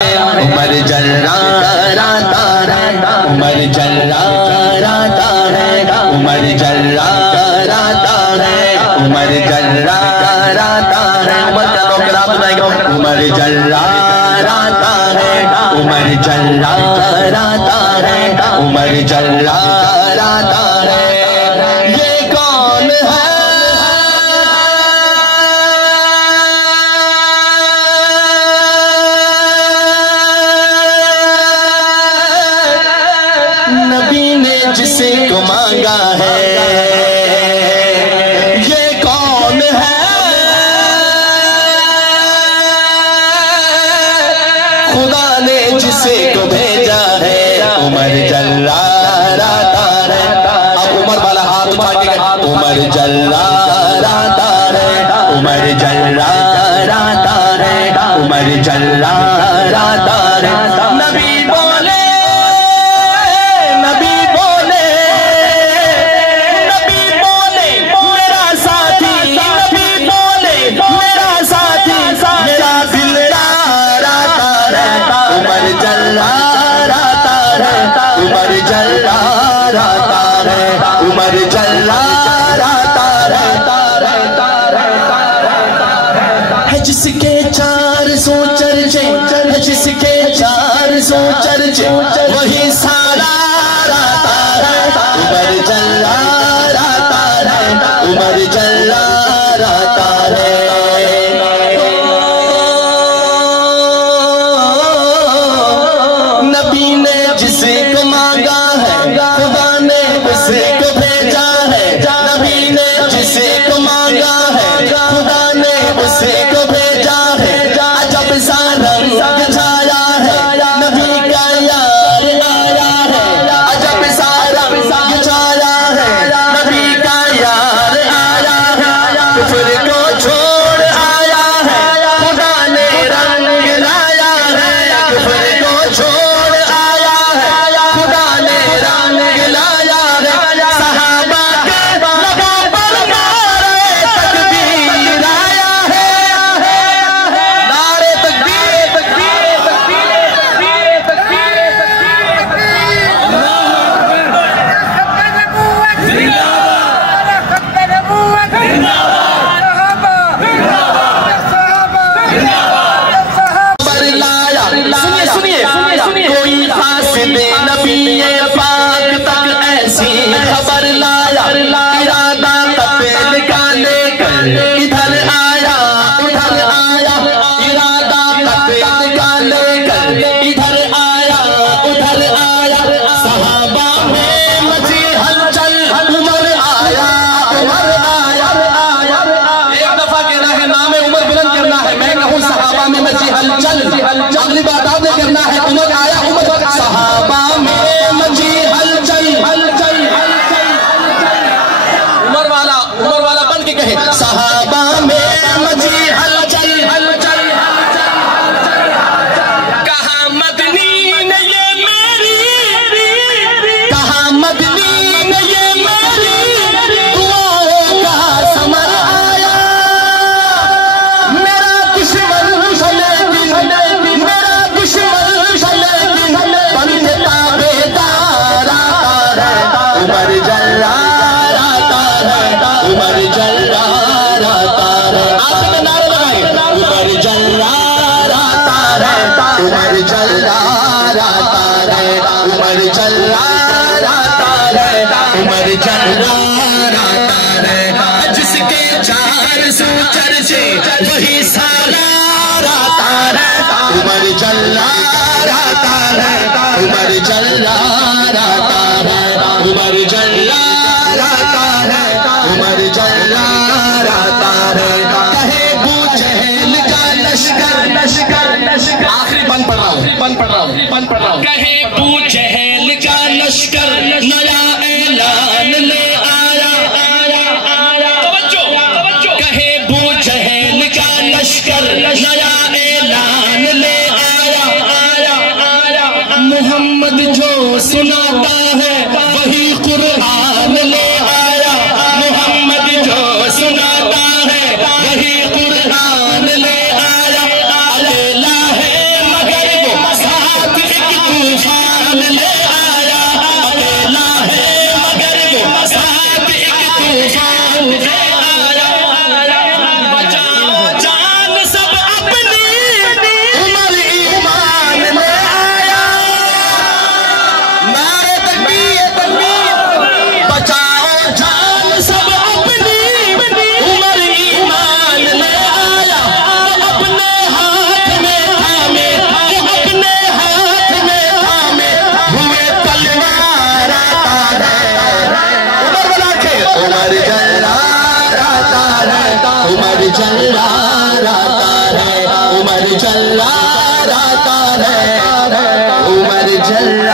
उमर जर्राता है, उमर जर्राता है, उमर जर्राता है, उमर जर्राता है। उमर का नौकरा सुनाएगा। उमर जर्राता है, उमर जर्राता है, उमर जर्राता है। ये कौन है? जिसे को मांगा है, ये कौन है? खुदा ने जिसे को भेजा है। उमर जर्राता है। अब उमर वाला हाथ उठा के उमर जर्राता है, उमर जर्राता है, उमर जर्राता है। नबी बोले, उमर जर्राता है, उमर जर्राता है। जिसके 400 चर्चे, जिसके 400 चर्चे, वही सारा राता है। उमर जर्राता है, उमर जर्राता है। नबी ने जिसे को मांगा है, खुदा ने उसे को भेजा है। नबी ने जिसे को मांगा है, खुदा ने उसे को भेजा है। अजब सा रंग छाया है, नबी का यार आया है। अजब सा रंग छाया है, नबी का यार आया है। कुफ्र को छोड़ आया है, खुदा ने रंग लाया है। कुफ्र को छोड़ आया है, खुदा ने रंग लाया है। सहाबा के लबों पर नारे तकबीर आया है। नारे तकबीर, तकबीर, तकबीर, तकबीर, कोई फासिले नबी पाक तक ऐसी खबर लाया। इरादा तपे निकाले कर इधर आया, उधर आया। इरादा तपे निकाले कर इधर आया, उधर आया। सहाबा में मची हलचल, उमर आया, उमर आया। एक दफा कहना है नाम उमर बुलंद करना है। मैं कहूँ सहाबा में मची हलचल, अगली बात आपने करना है उमर आया, उमर। सहाबा में मची हलचल, हलचल, हलचल। उमर वाला बन के कहे सहाबा में मची हलचल, हलचल। कहा मदनी ने ये मेरी, कहा मदनी ने ये मेरी दुआओं का समर आया। मेरा दुश्मन चले दिन, मेरा दुश्मन चले दिन, बंदे ताबेदार आता है। उमर जर्राता है, उमर जर्राता है। आपने नारे लगाए। उमर जर्राता है, उमर जर्राता है, उमर जर्राता है, उमर जर्राता है। जिसके 400 चर्चे, वही सारा राता है। उमर जर्राता है, उमर जर्राता है, उमर जर्राता है, उमर जर्राता है। कहे बू जहल का लश्कर, लश्कर, लश्कर। आखिरी बंद पढ़ रहा हूँ, बंद पढ़ रहा हूँ, बंद पढ़ रहा हूँ। कहे बू जहल का लश्कर नया ऐलान ले आया, आया, आया। तवज्जो, तवज्जो। कहे बू जहल का लश्कर नया ऐलान ले आया, आया, आया। मोहम्मद जो सुनाता है, वही कुरान ले आया। मोहम्मद जो सुनाता है, वही कुरान ले आया। अल्लाह है मगर वो जल्ला रहता है, उमर जल्ला रहता है, उमर जल्ला